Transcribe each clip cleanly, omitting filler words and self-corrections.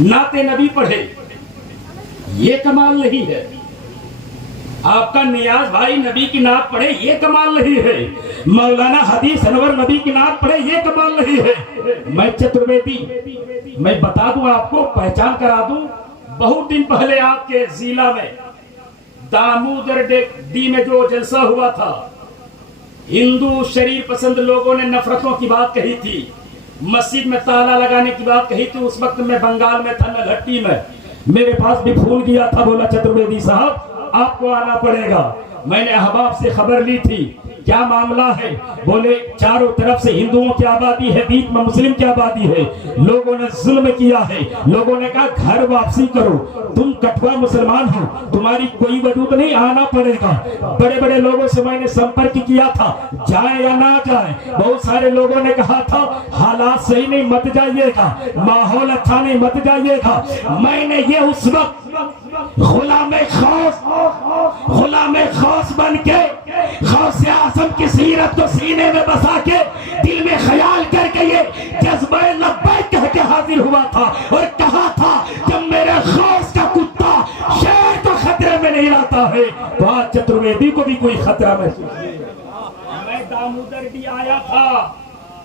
नाते नबी पढ़े, ये कमाल नहीं है। आपका नियाज भाई नबी की नात पढ़े, ये कमाल नहीं है। मौलाना हदीस अनवर नबी की नात पढ़े, ये कमाल नहीं है। मैं चतुर्वेदी, मैं बता दूं आपको, पहचान करा दूं। बहुत दिन पहले आपके जिला में दामोदर डी में जो जलसा हुआ था, हिंदू शरीर पसंद लोगों ने नफरतों की बात कही थी, मस्जिद में ताला लगाने की बात कही थी। उस वक्त मैं बंगाल में था, नलहट्टी में। मेरे पास भी फोन किया था, बोला चतुर्वेदी साहब आपको आना पड़ेगा। मैंने अहबाब से खबर ली थी, क्या मामला है? बोले चारों तरफ से हिंदुओं की आबादी है, बीच में मुस्लिम की आबादी है, लोगों ने जुल्म किया है। लोगों ने कहा घर वापसी करो, तुम कठुआ मुसलमान हो, तुम्हारी कोई वजूद नहीं, आना पड़ेगा। बड़े बड़े लोगों से मैंने संपर्क किया था, जाए या ना जाए। बहुत सारे लोगों ने कहा था हालात सही नहीं, मत जाइएगा, माहौल अच्छा नहीं, मत जाइएगा। मैंने ये उस वक्त गुलामे खौस बन के गौसे आज़म की सीरत को सीने में बसा के दिल में ख्याल करके ये जज्बे लब्बैक कह के हाजिर हुआ था और कहा था जब मेरे गौस का कुत्ता शेर को खतरे में नहीं लाता है तो आज चतुर्वेदी को भी कोई खतरा महसूस नहीं। मैं दामोदर डी आया था,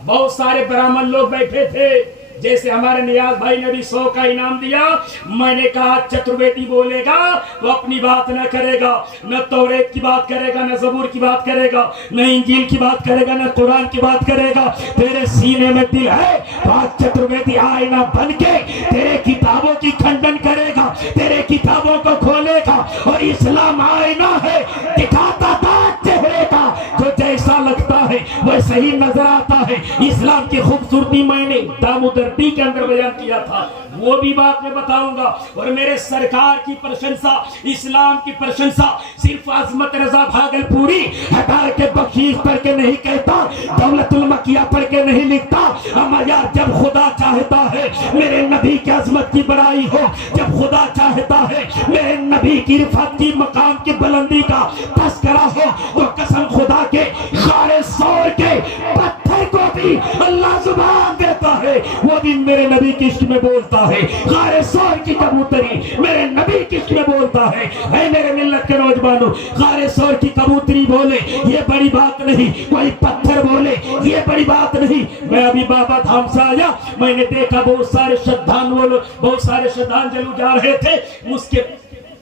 बहुत सारे ब्राह्मण लोग बैठे थे, जैसे हमारे नियाज भाई ने भी 100 का इनाम दिया। मैंने कहा चतुर्वेदी बोलेगा वो अपनी बात न करेगा, न तौरेत की बात करेगा, न ज़बूर की बात करेगा, न इंजील की बात करेगा, न कुरान की बात करेगा। तेरे सीने में दिल है तो आज चतुर्वेदी आईना बन के तेरे किताबों की खंडन करेगा, तेरे किताबों को खोलेगा और इस्लाम आईना है, दिखाता था चेहरे का, जो जैसा लगता है वैसे ही नजर आता है। इस्लाम की खूबसूरती मैंने दामोदर डी के अंदर बयान किया था, वो भी बात मैं बताऊंगा। और मेरे सरकार की प्रशंसा, इस्लाम की प्रशंसा सिर्फ अजमत रजा भागलपुरी हटा के बख्शीश पढ़ के नहीं कहता, दौलतुल मकिया पढ़ के नहीं लिखता। अमा यार जब खुदा चाहता है मेरे नबी की अजमत की बड़ाई हो, जब खुदा चाहता है मेरे नबी की रिफत की मकाम की बुलंदी का तस्करा हो, तो कसम खुदा के गारे सौर के पत्थर को भी अल्लाह जुबान देता है, वो भी मेरे नबी की इश्क में बोलता है। गारे सौर की कबूतरी मेरे नबी की इश्क में बोलता है। ऐ मेरे मिल्लत के नौजवानों, गारे सौर की कबूतरी बोले ये बड़ी बात नहीं, कोई पत्थर बोले ये बड़ी बात नहीं। मैं अभी बाबा धाम से आया, मैंने देखा बहुत सारे श्रद्धांजलि जा रहे थे, उसके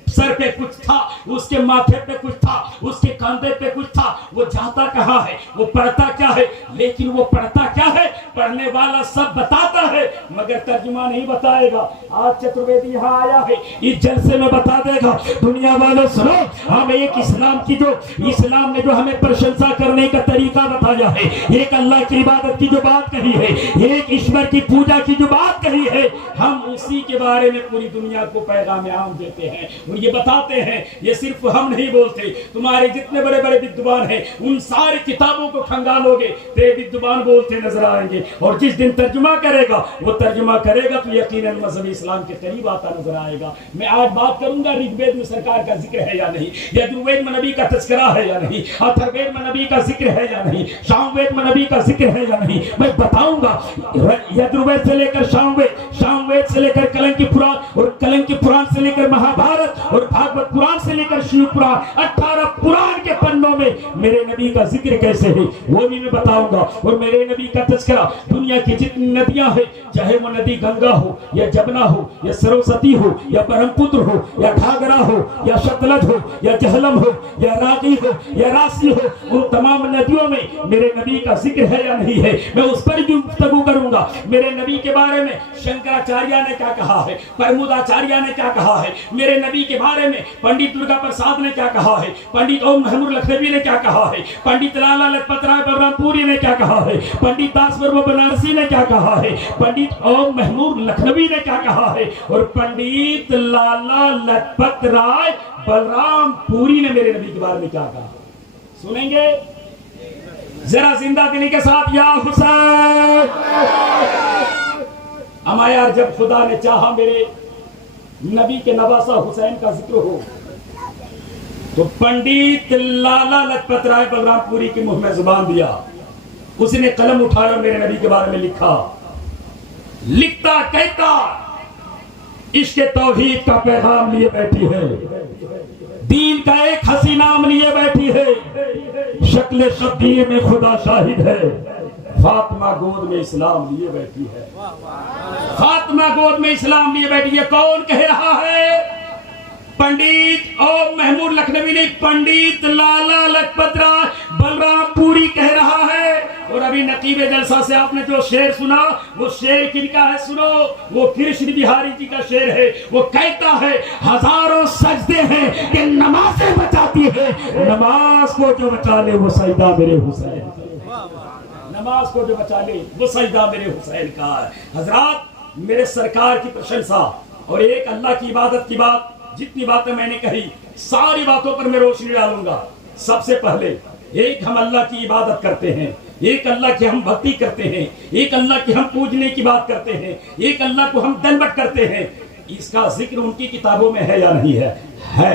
सर पे कुछ था, उसके माथे पे कुछ था, उसके कंधे पे कुछ था। वो जाता कहाँ है, वो पढ़ता क्या है, लेकिन वो पढ़ता क्या है, पढ़ने वाला सब बताता है मगर तर्जुमा नहीं बताएगा। आज चतुर्वेदी यहाँ आया है, इस जलसे में बता देगा। दुनिया वालों सुनो, हमें एक इस्लाम ने जो हमें प्रशंसा करने का तरीका बताया है, एक अल्लाह की इबादत की जो बात कही है, एक ईश्वर की पूजा की जो बात कही है, हम उसी के बारे में पूरी दुनिया को पैगाम आम देते हैं। ये बताते हैं, ये सिर्फ हम नहीं बोलते, तुम्हारे जितने बड़े बड़े विद्वान हैं उन सारे किताबों को खंगालोगे ते विद्वान बोलते नजर आएंगे। और जिस दिन तर्जुमा करेगा वो तर्जुमा करेगा तो यकीनन मजहब इस्लाम के करीब आता नजर आएगा। मैं आज बात करूंगा ऋग्वेद में सरकार का जिक्र है या नहीं, यजुर्वेद में नबी का तस्करा है या नहीं, अथर्ववेद में नबी का जिक्र है या नहीं, सामवेद में नबी का जिक्र है या नहीं, मैं बताऊंगा। यजुर्वेद से लेकर सामवेद से लेकर कलंकी पुराण और कलंकी पुराण से लेकर महाभारत और भागवत पुराण से लेकर शिव पुराण 18 पुराण के पन्नों में मेरे नबी का जिक्र कैसे है वो भी मैं बताऊंगा। और मेरे नबी का तस्करा, दुनिया की जितनी नदियां हैं, चाहे वो नदी गंगा हो या जमुना हो या सरस्वती हो या ब्रह्मपुत्र हो या घाघरा हो या सतलज हो या झेलम हो या रागी हो या राशि हो, उन तमाम नदियों में मेरे नबी का जिक्र है या नहीं है, मैं उस पर भी गुफ्तगू करूंगा। मेरे नबी के बारे में शंकराचार्य ने क्या कहा है, प्रमोदाचार्य ने क्या कहा है, मेरे नबी के बारे में पंडित दुर्गा प्रसाद ने क्या कहा है, पंडित ओम महमूद लखनवी ने क्या कहा है, पंडित लाला लजपत राय बलरामपुरी ने क्या कहा है, पंडित दास वर्मा बनारसी ने क्या कहा है, पंडित ओम महमूद लखनवी ने क्या कहा है, और पंडित लाला लजपत राय बलरामपुरी ने मेरे नबी के बारे में क्या कहा। सुनेंगे जरा जिंदा दिली के साथ, या हुसैन। अमा यार जब खुदा ने चाहा मेरे नबी के नवासा हुसैन का जिक्र हो तो पंडित लाला लजपत राय बलरामपुरी के मुंह में जुबान दिया, उसने कलम उठाया मेरे नबी के बारे में लिखा। लिखता कहता इसके तौहीद का पैगाम लिए बैठी है, दीन का एक हसी नाम लिए बैठी है, शक्ल शब्दीय में खुदा शाहिद है, फातिमा गोद में इस्लाम लिए बैठी है, फातिमा गोद में इस्लाम लिए बैठी है। कौन कह रहा है? पंडित और महमूद लखनवी ने, पंडित लाला लजपत राय बलरामपुरी कह रहा है। और अभी नकीबे जलसा से आपने जो शेर सुना, वो शेर किनका है सुनो, वो कृष्ण बिहारी जी का शेर है। वो कहता है हजारों सजदे हैं कि नमाजें बचाती है, नमाज को जो बचा ले वो सजदा मेरे हुसैन, नमाज को जो बचा ले वो सजदा मेरे हुसैन का है। हजरात, मेरे सरकार की प्रशंसा और एक अल्लाह की इबादत की बात, जितनी बातें मैंने कही सारी बातों पर मैं रोशनी डालूंगा। सबसे पहले एक हम अल्लाह की इबादत करते हैं, एक अल्लाह की हम भक्ति करते हैं, एक अल्लाह की हम पूजने की बात करते हैं, एक अल्लाह को हम दंडवत करते हैं। इसका जिक्र उनकी किताबों में है या नहीं है? है।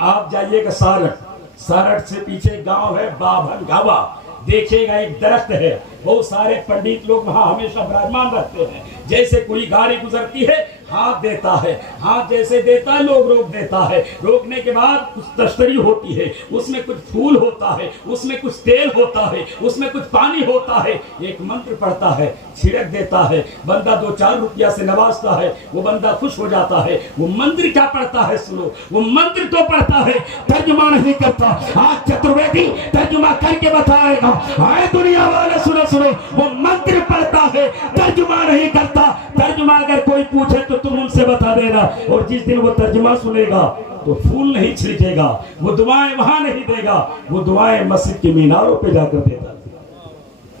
आप जाइएगा सारठ, सारठ से पीछे गांव है बाभन गावा, देखिएगा एक दरख्त है, बहुत सारे पंडित लोग वहां हमेशा विराजमान रहते हैं। जैसे कोई गाड़ी गुजरती है हाथ देता है, हाथ जैसे देता है लोग रोक देता है, रोकने के बाद कुछ तश्तरी होती है, उसमें कुछ फूल होता है, उसमें कुछ तेल होता है, उसमें कुछ पानी होता है, एक मंत्र पढ़ता है, छिड़क देता है, बंदा 2-4 रुपया से नवाजता है, वो बंदा खुश हो जाता है। वो मंत्र क्या पढ़ता है सुनो, वो मंत्र तो पढ़ता है, तर्जुमा नहीं करता। आज चतुर्वेदी तर्जुमा करके बताएगा। आए दुनिया वाले सुनो सुनो, वो मंत्र पढ़ता है, तर्जुमा नहीं करता। तर्जुमा अगर कोई पूछे तो तुम उनसे बता देना। और जिस दिन वो तर्जुमा सुनेगा तो फूल नहीं छिड़केगा, वो दुआएं वहां नहीं देगा, वो दुआएं मस्जिद के मीनारों पे जाकर देता।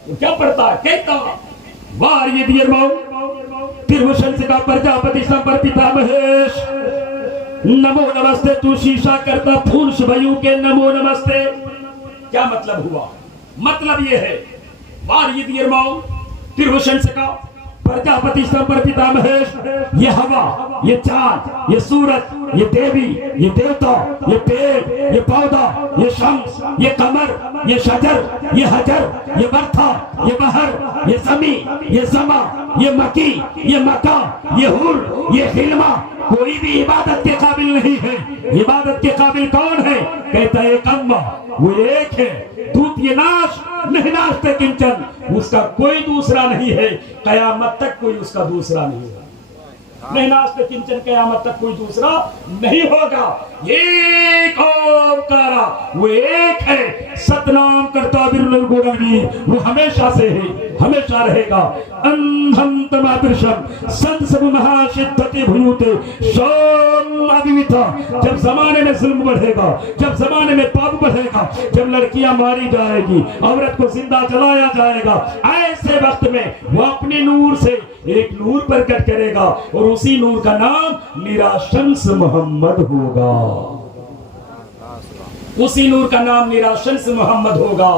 तो क्या पढ़ता है? कहता वार ये दियर माओ तिरवशन से का प्रजापति संपर पिता महेश, नमो नमस्ते तू शीशा करता फूल शुभयू के नमो नमस्ते। क्या मतलब हुआ? मतलब ये है वार ये दियर माओ तिरवशन से का प्रजापति संपर पिता महेश, ये हवा, ये चांद, ये सूरज, ये देवी, ये देवता, ये पेड़, ये पौधा, ये शम्स, ये कमर, ये शजर, ये हजर, ये बरथा, ये बहर, ये जमी, ये जमा, ये मकी, ये मका, ये हुर, ये हिलमा, कोई भी इबादत के काबिल नहीं है। इबादत के काबिल कौन है? कहता है अम्मा, वो एक है, द्वितीय नाश नहीं नाशते किंचन, उसका कोई दूसरा नहीं है, कयामत तक कोई उसका दूसरा नहीं होगा। नहीं नाशते किंचन, कयामत तक कोई दूसरा नहीं होगा। एक ओंकारा, वो एक है, सतनाम करता बिरलगोड़ी, वो हमेशा से है, हमेशा रहेगा। अंधम तमादृशम संसब महाशिद्धति भूते सोमादिविता। जब जमाने में जुल्म बढ़ेगा, जब जमाने में पाप बढ़ेगा, जब लड़कियां मारी जाएगी, औरत को जिंदा जलाया जाएगा, ऐसे वक्त में वो अपने नूर से एक नूर प्रकट करेगा और उसी नूर का नाम मेरा शम्स मोहम्मद होगा। उसी नूर का मेरा मेरा शम्स मोहम्मद होगा।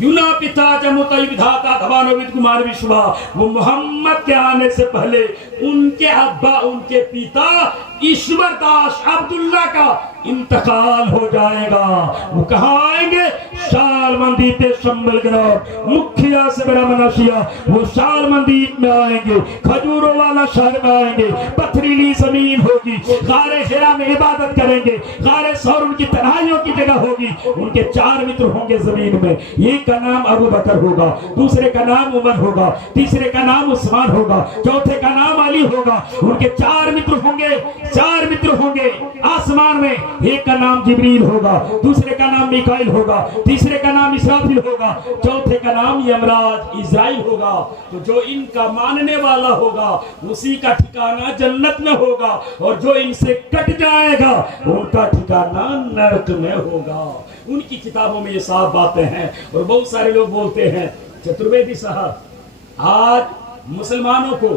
युना पिता जमुता विधाता धवानो विद कुमार विश्वा। वो मोहम्मद के आने से पहले उनके अब्बा, उनके पिता ईश्वर दास अब्दुल्ला का इंतकाल हो जाएगा। वो कहाँ आएंगे? शालमंदी पे शंबल ग्राम मुखिया से बड़ा मनाशिया, वो शालमंदी में आएंगे, खजूरों वाला शहर में आएंगे, पथरीली जमीन होगी, गारे हिरा में इबादत करेंगे, गारे सौर उनकी तन्हाइयों की जगह होगी। उनके 4 मित्र होंगे जमीन में, एक का नाम अबू बकर होगा, दूसरे का नाम उमर होगा, तीसरे का नाम उस्मान होगा, चौथे का नाम अली होगा। उनके 4 मित्र होंगे, 4 मित्र होंगे आसमान में। एक का नाम जिब्रील होगा, दूसरे का नाम मिकाइल होगा, तीसरे का नाम इसराफिल होगा, चौथे का नाम यमराज इज़राइल होगा। तो जो इनका मानने वाला होगा उसी का ठिकाना जन्नत में होगा, और जो इनसे कट जाएगा उनका ठिकाना नरक में होगा। उनकी किताबों में ये साफ बातें हैं। और बहुत सारे लोग बोलते हैं चतुर्वेदी साहब, आज मुसलमानों को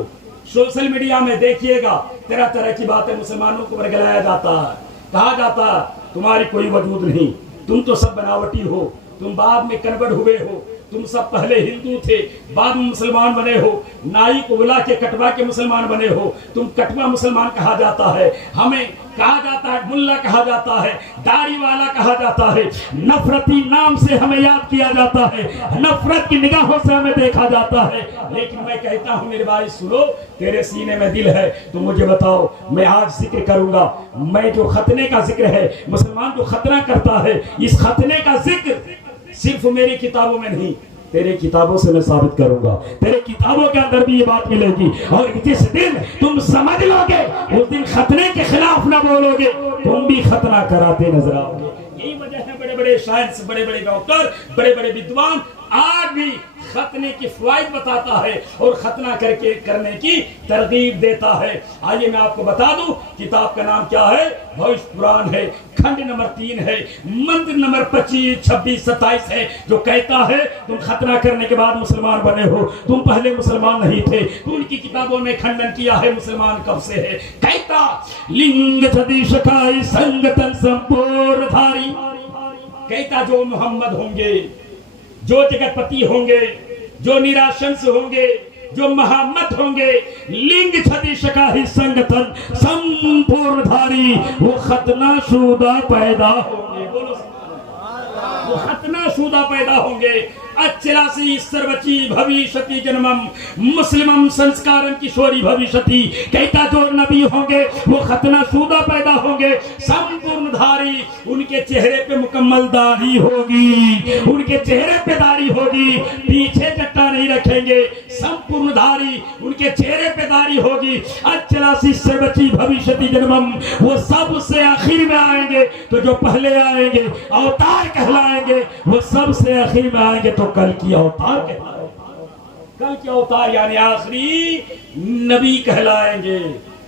सोशल मीडिया में देखिएगा तरह तरह की बातें मुसलमानों को बरगलाया जाता है, कहा जाता है तुम्हारी कोई वजूद नहीं, तुम तो सब बनावटी हो, तुम बाद में कन्वर्ट हुए हो, तुम सब पहले हिंदू थे, बाद में मुसलमान बने हो, नाई को बुला के कटवा के मुसलमान बने हो। तुम कटवा मुसलमान कहा जाता है, हमें कहा जाता है मुल्ला कहा जाता है, दाढ़ी वाला कहा जाता है, नफरती नाम से हमें याद किया जाता है, नफरत की निगाहों से हमें देखा जाता है। लेकिन मैं कहता हूं मेरे भाई सुनो, तेरे सीने में दिल है तो मुझे बताओ, मैं आज जिक्र करूंगा। मैं जो खतने का जिक्र है, मुसलमान जो खतना करता है, इस खतने का जिक्र सिर्फ मेरी किताबों में नहीं, तेरे किताबों से मैं साबित करूंगा। तेरे किताबों के अंदर भी ये बात मिलेगी। और जिस दिन तुम समझ लोगे, उस दिन खतने के खिलाफ ना बोलोगे, तुम भी खतना कराते नजर आओगे। यही वजह है बड़े बड़े साइंस, बड़े बड़े डॉक्टर, बड़े बड़े विद्वान आज भी खतने की फवाइद बताता है और खतना करके करने की तरगीब देता है। आइए मैं आपको बता दूं, किताब का नाम क्या है? भविष्य पुराण है, खंड नंबर 3 है, मंत्र नंबर 25, 26, 27 है, जो कहता है तुम खतना करने के बाद मुसलमान बने हो, तुम पहले मुसलमान नहीं थे। तो उनकी किताबों में खंडन किया है मुसलमान कब से है। कहता लिंग सदीश काय संगतन संपूर्ण धारी, कहता जो मोहम्मद होंगे, जो जगतपति होंगे, जो निराशंस होंगे, जो महामत होंगे, लिंग सदिश का ही संगठन संपूर्ण धारी, वो खतना शुदा पैदा होंगे। बोलो वो खतना शुदा पैदा होंगे। अच्छरासी सर्वची भविष्यति जन्मम मुस्लिमम संस्कारम किशोरी भविष्यति, कहता जो नबी होंगे वो खतना शुदा पैदा होंगे, संपूर्ण धारी, उनके चेहरे पे मुकम्मल दाढ़ी होगी, उनके चेहरे पे दाढ़ी होगी, पीछे जट्टा नहीं रखेंगे, संपूर्ण धारी, उनके चेहरे पे दाढ़ी होगी। अच्छरासी सर्वची भविष्यति जन्मम, वो सबसे आखिर में आएंगे, तो जो पहले आएंगे अवतार कहलाएंगे, वो सबसे आखिर में आएंगे तो कल की अवतार कहलाएंगे। कल के अवतार यानी आखिरी नबी कहलाएंगे।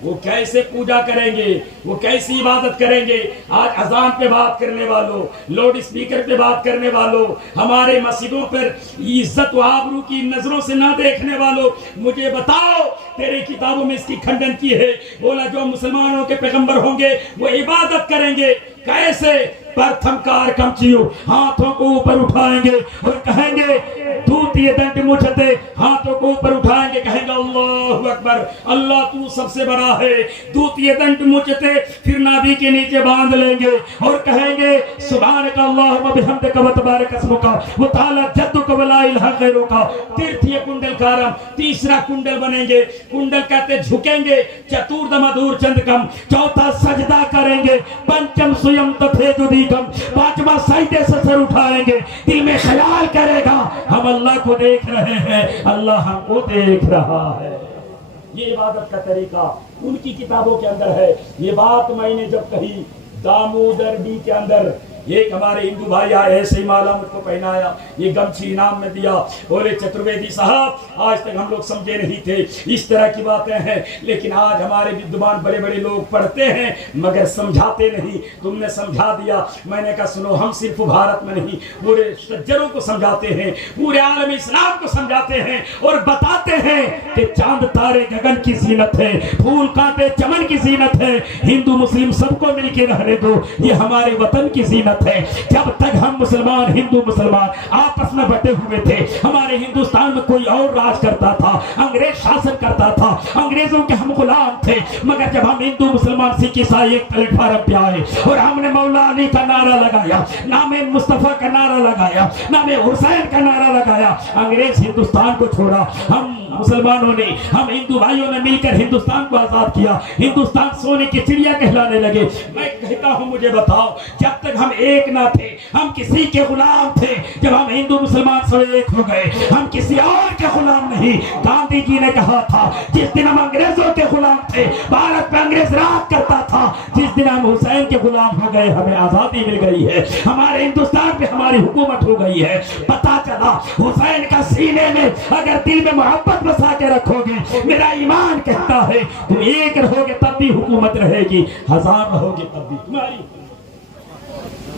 वो कैसे पूजा करेंगे, वो कैसी इबादत करेंगे। आज अजान पे बात करने वालों, लाउड स्पीकर पे बात करने वालों, हमारे मस्जिदों पर इज्जत व आबरू की नजरों से ना देखने वालों, मुझे बताओ तेरे किताबों में इसकी खंडन की है। बोला जो मुसलमानों के पैगंबर होंगे वो इबादत करेंगे, कैसे? प्रथम कार कमचियो, हाथों को ऊपर उठाएंगे और कहेंगे द्वितीय दंड मुझते, हाथों को ऊपर उठाएंगे, कहेंगे अल्लाहु अकबर, अल्लाह तू सबसे बड़ा है। द्वितीय दंड मुझते, फिर नाभि के नीचे बांध लेंगे और कहेंगे सुभानक अल्लाहुम्मा बिहम्दिका व तबारक अस्मुका व तआला जद्दुका व ला इलाहा गैरुका। तृतीय कुंडल कारम, तीसरा कुंडल बनेंगे। कुंडल कहते झुकेंगे। चतुर्थ मधुर चंद्रकम, चौथा सजदा करेंगे। पंचम स्वयं तथे जुदी, पांचवा साइडे से सर उठाएंगे, दिल में ख्याल करेगा हम अल्लाह को देख रहे हैं, अल्लाह हमको देख रहा है। ये इबादत का तरीका उनकी किताबों के अंदर है। ये बात मैंने जब कही दामोदर डी के अंदर, एक हमारे हिंदू भाई आए, ऐसे ही माला मुझको पहनाया, ये गमछी इनाम में दिया, बोले चतुर्वेदी साहब आज तक हम लोग समझे नहीं थे, इस तरह की बातें हैं। लेकिन आज हमारे विद्वान बड़े बड़े लोग पढ़ते हैं मगर समझाते नहीं। तुमने समझा दिया। मैंने कहा सुनो, हम सिर्फ भारत में नहीं पूरे सज्जनों को समझाते हैं, पूरे आलम इस्लाम को समझाते हैं और बताते हैं कि चांद तारे गगन की जीनत है, फूल कांटे चमन की जीनत है, हिंदू मुस्लिम सबको मिलकर रहने दो, ये हमारे वतन की जीनत है। जब तक हम मुसलमान, हिंदू मुसलमान आपस में बटे हुए थे, हमारे हिंदुस्तान में कोई और राज करता था, अंग्रेज शासन करता था, अंग्रेजों के हम गुलाम थे। मगर जब हम हिंदू मुसलमान सिख ईसाई एक प्लेटफार्म पे आए और हमने मौला अली का नारा लगाया, नामे मुस्तफा का नारा लगाया, नामे हुसैन का नारा लगाया, अंग्रेज हिंदुस्तान को छोड़ा। हम मुसलमानों ने, हम हिंदू भाइयों ने मिलकर हिंदुस्तान को आजाद किया। हिंदुस्तान सोने की चिड़िया कहलाने लगे। मैं कहता हूं मुझे बताओ, जब तक हम एक ना थे, हम किसी के गुलाम थे। जब हम हिंदू मुसलमान सब एक हो गए, हम किसी और के गुलाम नहीं। गांधी जी ने कहा था जिस दिन हम अंग्रेजों के गुलाम थे, भारत पे अंग्रेज राज करता था, जिस दिन हम हुसैन के गुलाम हो गए हमें आजादी मिल गई है, हमारे हिंदुस्तान पे हमारी हुकूमत हो गई है। पता चला हुसैन का सीने में अगर दिल में मोहब्बत बसा के रखोगे, मेरा ईमान कहता है तुम एक रहोगे तब भी हुकूमत रहेगी, हजार रहोगे तब भी तुम्हारी।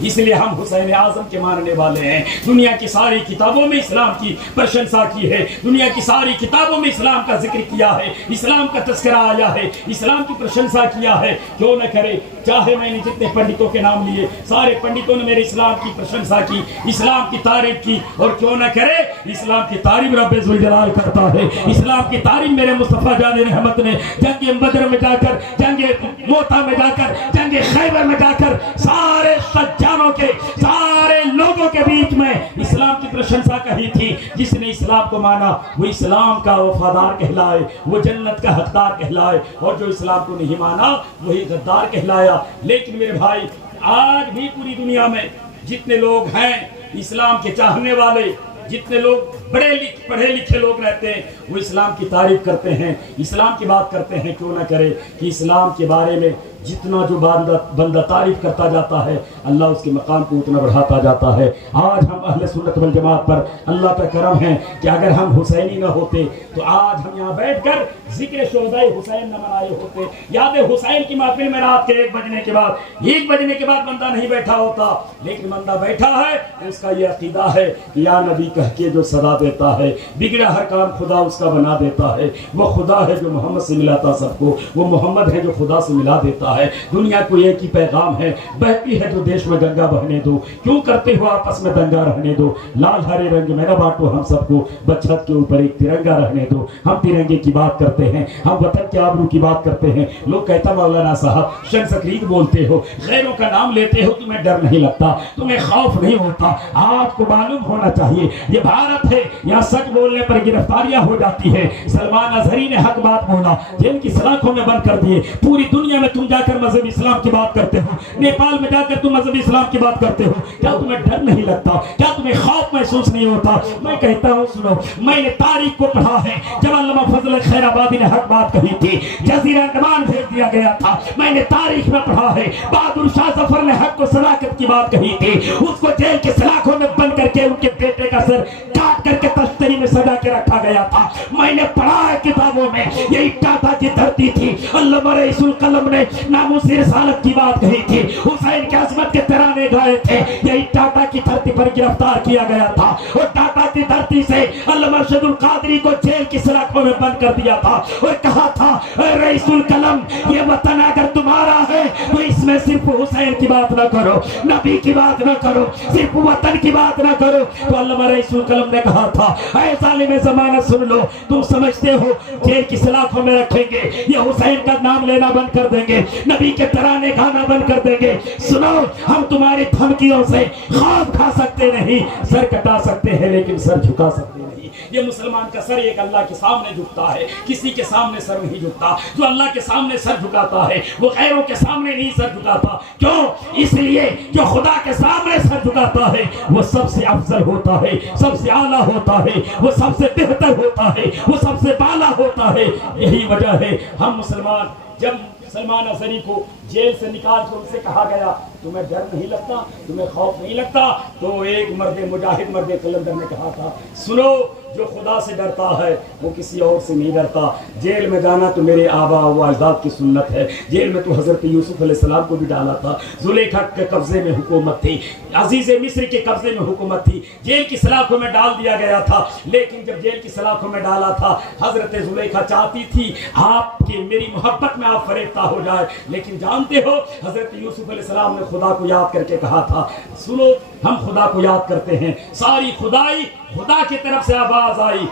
इसलिए हम हुसैन आजम के मानने वाले हैं। दुनिया की सारी किताबों में इस्लाम की प्रशंसा की है, दुनिया की सारी किताबों में इस्लाम का जिक्र किया है, इस्लाम का तस्करा आया है, इस्लाम की प्रशंसा किया है। क्यों न करे, चाहे मैंने जितने पंडितों के नाम लिए, सारे पंडितों ने मेरे इस्लाम की प्रशंसा की, इस्लाम की तारीफ की। और क्यों न करे, इस्लाम की तारीफ रब्बे जुल जलाल करता है। इस्लाम की तारीफ मेरे मुस्तफा जान रहमत ने जंगे बदर में जाकर, जंगे मोता में जाकर, जंगे खैबर में जाकर सारे सज्जानों के, सारे लोगों के बीच में इस्लाम की प्रशंसा कही थी। जिसने इस्लाम को माना वो इस्लाम का वफादार कहलाए, वो जन्नत का हकदार कहलाए, और जो इस्लाम को नहीं माना वही गद्दार कहलाया। लेकिन मेरे भाई, आज भी पूरी दुनिया में जितने लोग हैं इस्लाम के चाहने वाले, जितने लोग पढ़े लिखे लोग रहते हैं, वो इस्लाम की तारीफ करते हैं, इस्लाम की बात करते हैं। क्यों ना करे कि इस्लाम के बारे में जितना जो बंदा तारीफ करता जाता है, अल्लाह उसके मकाम को उतना बढ़ाता जाता है। आज हम अहले सुन्नत वल जमात पर अल्लाह का करम है कि अगर हम हुसैनी न होते तो आज हम यहाँ बैठकर जिक्र शोहदाए हुसैन न मनाए होते। याद हुसैन की महफिल में रात के 1 बजने के बाद बंदा नहीं बैठा होता, लेकिन बंदा बैठा है, उसका ये अकीदा है कि या नबी कह के जो सदा देता है, बिगड़ा हर काम खुदा उसका बना देता है। वो खुदा है जो मोहम्मद से मिलाता सबको, वो मोहम्मद है जो खुदा से मिला देता है। दुनिया को एक ही पैगाम है, बहती है जो देश में गंगा बहने दो, क्यों करते हो आपस में दंगा रहने दो, लाल हरे रंग में न बांटो हम सबको, बछत के ऊपर एक तिरंगा रहने दो। हम तिरंगे की बात करते हैं, हम वतन के आबरू की बात करते हैं। लोग कहता मौलाना साहब शन तकरीर बोलते हो, गैरों का नाम लेते हो, तुम्हें डर नहीं लगता, तुम्हें खौफ नहीं होता। आपको मालूम होना चाहिए ये भारत है, यहाँ सच बोलने पर गिरफ्तारियां हो जाती है। सलमान अजहरी ने हक बात बोला, जेल की सलाखों में बंद कर दिए। पूरी दुनिया में तुम जाकर मजहब इस्लाम की बात करते हो, नेपाल में जाकर तुम मजहब इस्लाम की बात करते हो, क्या तुम्हें डर नहीं लगता? क्या तुम्हें खौफ महसूस नहीं होता? मैं कहता हूँ सुनो, मैंने तारीख को पढ़ा है। जब अल्लामा फजल खैराबादी ने हक बात कही थी, जजीरा अंडमान भेज दिया गया था, मैंने तारीख में पढ़ा है। बहादुर शाह जफर ने हक को सदाकत की बात कही थी, उसको जेल के सलाखों में बंद करके उनके बेटे का सर काट करके तश्तरी में सजा के रखा गया था। मैंने पढ़ा है किताबों में, यही टाटा की धरती थी। अल्लामा रईसुल कलम ने नामूसी रिसालत की बात कही थी, हुसैन के अजमत के तराने गाए थे, यही टाटा की धरती पर गिरफ्तार किया गया था। और टाटा की धरती से अल्लामा अरशदुल कादरी को जेल की सलाखों में बंद कर दिया था और कहा था, रईसुल कलम ये वतन अगर तुम्हारा है तो इसमें सिर्फ हुसैन की बात ना करो, नबी की बात ना करो, सिर्फ वतन की बात ना करो। तो अल्लामा रईसुल कलम ने कहा था, ऐ जालिम ज़माना सुन लो, तुम समझते हो जेल की सलाखों में रखेंगे, ये हुसैन का नाम लेना बंद कर देंगे, नबी के तराने गाना बंद कर देंगे। सुनो, हम तुम्हारी धमकियों से खौफ खा सकते नहीं, सर कटा सकते हैं लेकिन सर झुका सकते नहीं। ये मुसलमान का सर एक अल्लाह के सामने झुकता है, किसी के सामने सर नहीं झुकता। जो अल्लाह के सामने सर झुकाता है वो गैरों के सामने नहीं सर झुकाता। क्यों? इसलिए जो खुदा के सामने सर झुकाता है वो सबसे अफजल होता है, सबसे आला होता है, वो सबसे बेहतर होता है, वो सबसे बाला होता है। यही वजह है हम मुसलमान, जब सलमान अजहरी को जेल से निकाल कर उनसे कहा गया, तुम्हें डर नहीं लगता, तुम्हें खौफ नहीं लगता? तो एक मर्द मुजाहिद, मर्द कलंदर ने कहा था, सुनो, जो खुदा से डरता है वो किसी और से नहीं डरता। जेल में जाना तो मेरे आबा व अजदाद की सुन्नत है। जेल में तो हजरत यूसुफ अलैहिस्सलाम को भी डाला था, जुलेखा के कब्जे में हुकूमत थी, अजीज मिस्र के कब्जे में हुकूमत थी, जेल की सलाखों में डाल दिया गया था। लेकिन जब जेल की सलाखों में डाला था, हजरत जुलेखा चाहती थी आपकी मेरी मोहब्बत में आप फरेफ्ता हो जाए, लेकिन जानते हो हजरत यूसुफ अलैहिस्सलाम ने खुदा को याद करके कहा था, सुनो, हम खुदा को याद करते हैं, सारी खुदाई खुदा की तरफ से आवाज आई।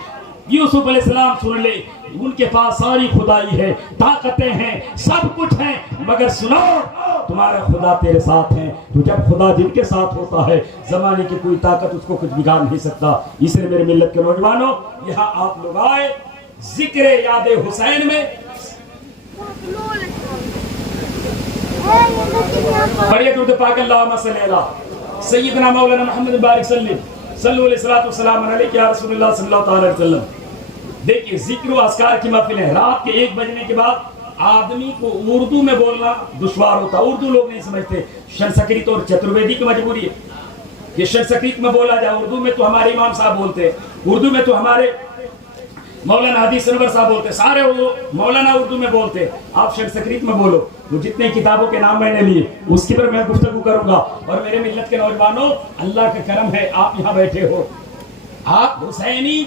यूसुफ अलैहिस्सलाम सुन ले, उनके पास सारी खुदाई है, ताकतें हैं, सब कुछ है, मगर सुनो, तुम्हारा खुदा तेरे साथ है। तो जब खुदा जिनके साथ होता है, जमाने की कोई ताकत उसको कुछ बिगाड़ नहीं सकता। इसलिए मेरे मिल्लत के नौजवानों, यहाँ आप लोग आए जिक्र याद हुसैन में पढ़िए दुरूद पाक अल्लाहुम्मा सल्ली अला सय्यिदना मौलाना मुहम्मद बारिक सल्लल्लाहु अलैहि या रसूलुल्लाह सल्लल्लाहु अलैहि वसल्लम। देखिए, जिक्र अस्कार की महफिल है। रात के 1 बजने के बाद आदमी को उर्दू में बोलना दुश्वार होता, उर्दू लोग नहीं समझते। संस्कृत और चतुर्वेदी की मजबूरी है कि संस्कृत में बोला जाए, उर्दू में तो हमारे इमाम साहब बोलते हैं, उर्दू में तो हमारे मौलाना हदीस अनवर साहब बोलते, सारे वो मौलाना उर्दू में बोलते, आप संस्कृत में बोलो। वो जितने किताबों के नाम मैंने लिए उसके पर मैं गुफ्तगू करूंगा। और मेरे मिल्लत के नौजवानों, अल्लाह का करम है आप यहाँ बैठे हो, आप हुसैनी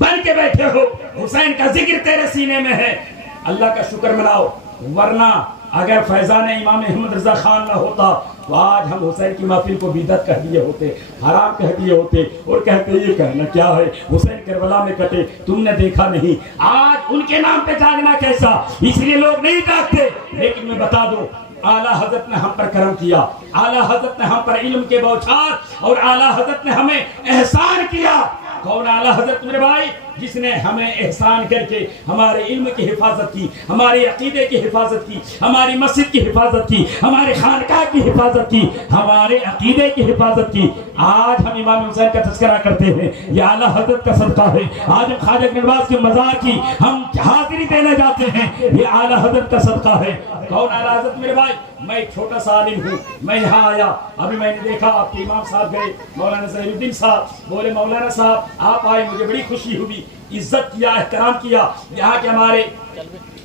बन के बैठे हो, हुसैन का जिक्र तेरे सीने में है, अल्लाह का शुक्र मनाओ। वरना अगर फैजान इमाम अहमद रजा खान ना होता तो आज हम हुसैन की महफिल को बिदअत कह दिए होते, हराम कह दिए होते और कहते ये कहना क्या है, हुसैन करबला में कटे, तुमने देखा नहीं। आज उनके नाम पे जागना कैसा, इसलिए लोग नहीं जागते। लेकिन मैं बता दूं, आला हजरत ने हम पर करम किया, आला हजरत ने हम पर इल्म के बौछार और आला हजरत ने हमें एहसान किया। कौन आला हजरत मेरे भाई? जिसने हमें एहसान करके हमारे इल्म की हिफाजत की, हमारे अकीदे की हिफाजत की, हमारी मस्जिद की हिफाजत की, हमारे खानकाह की हिफाजत की, हमारे अकीदे की हिफाजत की। आज हम इमाम हुसैन का तज़किरा करते हैं, ये आला हजरत का सदका है। आज हम ख्वाजा नवाज के मज़ार की हम हाजिरी देने जाते हैं, ये आला हजरत का सदका है। कौन आला हजरत मेरे भाई? मैं एक छोटा सा आलिम हूँ, मैं यहाँ आया, अभी मैंने देखा आपके इमाम साहब गए, मौलाना ज़हीरुद्दीन साहब बोले मौलाना साहब आप आए, मुझे बड़ी खुशी हुई, इज्जत किया, एहतराम किया। यहाँ के हमारे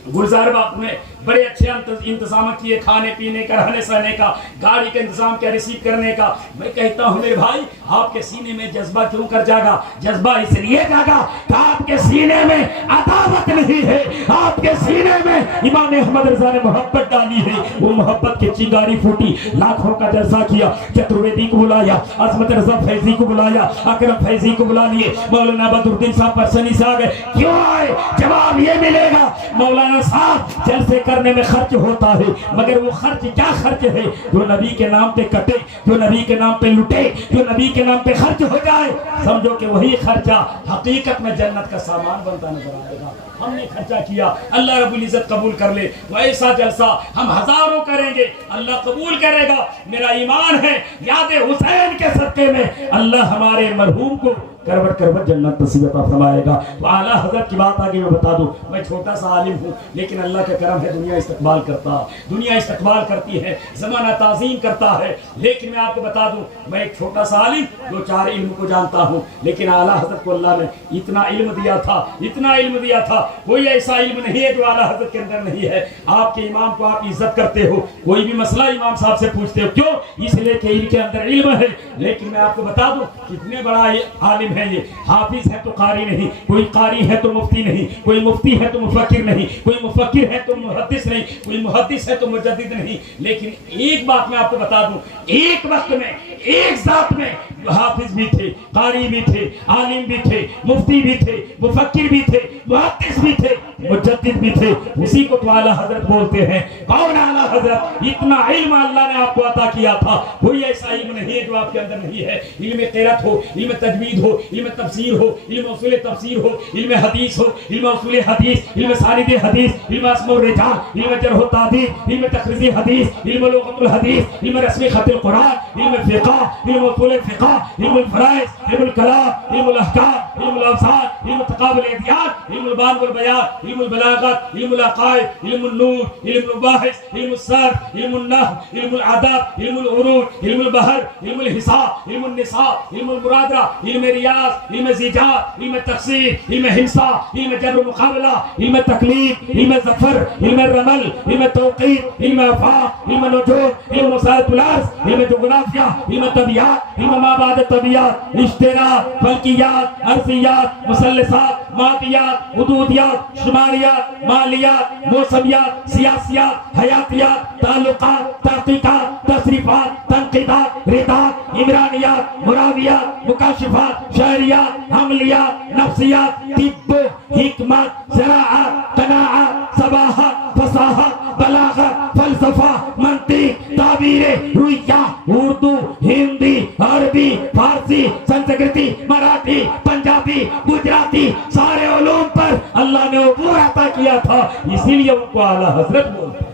गुलजार बापू ने बड़े अच्छे इंतजाम किए, खाने पीने का, रहने सहने का, गाड़ी का इंतजाम किया, रिसीव करने का। मैं कहता हूँ मेरे भाई, आपके सीने में जज्बा क्यों कर जागा? जज्बा इसलिए जागा कि आपके सीने में अदावत नहीं है, आपके सीने में इमाम अहमद रजा ने मोहब्बत डाली है। वो मोहब्बत की चिंगारी फूटी, लाखों का जलसा किया, चतुर्वेदी को बुलाया, अजमत रजा फैजी को बुलाया, अकरम फैजी को बुला लिए, मौलाना बदरुद्दीन साहब परसनी से आ गए। क्यों आए? जवाब ये मिलेगा, मौलाना साहब जलसे करने में खर्च होता है, मगर वो खर्च क्या खर्च है? जो नबी के नाम पे कटे, जो नबी के नाम पे लुटे, जो नबी के नाम पे खर्च हो जाए, समझो कि वही खर्चा हकीकत में जन्नत का सामान बनता नजर आएगा। हमने खर्चा किया, अल्लाह रब्बुल इज्जत कबूल कर ले। वैसा जलसा हम हजारों करेंगे, अल्लाह कबूल करेगा। मेरा ईमान है, याद हुसैन के सदके में अल्लाह हमारे मरहूम को करवट करवट जन्नत नसीब अता फरमाएगा। तो आला हजरत की बात आगे मैं बता दूं, मैं छोटा सा आलिम हूँ, लेकिन अल्लाह का करम है, दुनिया इस्तकबाल करता, दुनिया इस्तकबाल करती है, जमाना ताज़ीम करता है। लेकिन मैं आपको बता दूं, मैं एक छोटा सा आलिम, दो चार इल्म को जानता हूँ, लेकिन आला हजरत को अल्लाह ने इतना इल्म दिया था, इतना इल्म दिया था, कोई ऐसा इल्म नहीं है जो आला हजरत के अंदर नहीं है। आपके इमाम को आप इज्जत करते हो, कोई भी मसला इमाम साहब से पूछते हो, क्यों? इसलिए कि इनके अंदर इल्म है। लेकिन मैं आपको बता दूं, कितने बड़ा आलिम है ये, हाफिज है तो कारी नहीं, कोई कारी है तो मुफ्ती नहीं, कोई मुफ्ती है तो मुफक्किर नहीं, कोई मुफक्किर है तो मुहद्दिस नहीं, कोई मुहद्दिस है तो मुजद्दिद नहीं। लेकिन एक बात मैं आपको बता दूं, एक वक्त में, एक साथ में हाफिज भी थे, कारी भी थे, आलिम भी थे, मुफ्ती भी थे, मुफक्किर भी थे, मुहद्दिस भी थे, मुजद्दिद भी थे। उसी को तो आला हजरत बोलते हैं। कौन आला हजरत? इतना इल्म अल्लाह ने आपको अता किया था, कोई ऐसा इल्म नहीं है जो आपके अंदर नहीं है। इल्म क़िराअत हो, इल्म तजवीद हो, इल्म तफसीर हो, इल्म उसूल तफसीर हो, इल्म हदीस हो, इल्म उसूल हदीस, इल्म सानिद हदीस, इल्म अस्मा व रिजाल, इल्म जर्ह व तादील, इल्म तखरीज़ी हदीस, इल्म लुग़तुल हदीस, इल्म रस्मी ख़तुल कुरान, इल्म फ़िक़ह, इल्म उसूल फ़िक़ह, इल्म फ़राइज़, इल्म कलाम, इल्म अहकाम, इल्म अवसात, इल्म तक़ाबुल अदियान, इल्म बान वल बयान, इल्म बलागत, इल्म अक़ाइद, इल्म नूर, इल्म बाहिस, इल्म सर्फ, इल्म नहव, इल्म अदब, इल्म उरूज, इल्म बहर, इल्म हिसाब, इल्म निसाब, इल्म मुरादरा, इल्म रियाज, इल्म ज़िजात, इल्म तक़सीर, इल्म हिंसा, इल्म जब्र मुक़ाबला, इल्म तकलीफ, इल्म ज़फ़र, इल्म रमल, इल्म तौक़ीत, इल्म आफ़ाक़, इल्म नुजूम, इल्म मुसाअदतुल अर्ज़, इल्म जुग़राफ़िया, इल्म तबियात, इल्म माबाद तबियात, इश्तिराक, फल्कियात, अर्ज़ियात, मुसल्लसात, मादियात, हुदूदियात, शुमारियात, मालियात, मौसमियात, सियासियात, हयातियात, ताल्लुकात, तहक़ीक़ात, तसरीफ़ात, तनक़ीदात, रिदात, इमरानियात, मुरावियात, मुकाशिफ़ात, शहरियात, अमलियात, नफ्सियात, तिब्ब, हिकमत, ज़राअत, क़नाअत, सबाहत, फसाहत, बलागत, फ़लसफ़ा, मंतिक़, ताबीरे, रुइया, उर्दू, हिंदी, अरबी, फारसी, संस्कृति, मराठी, पंजाबी, गुजराती, सारे उलूम पर अल्लाह ने वो अता किया था, इसीलिए उनको आला हजरत बोलते हैं।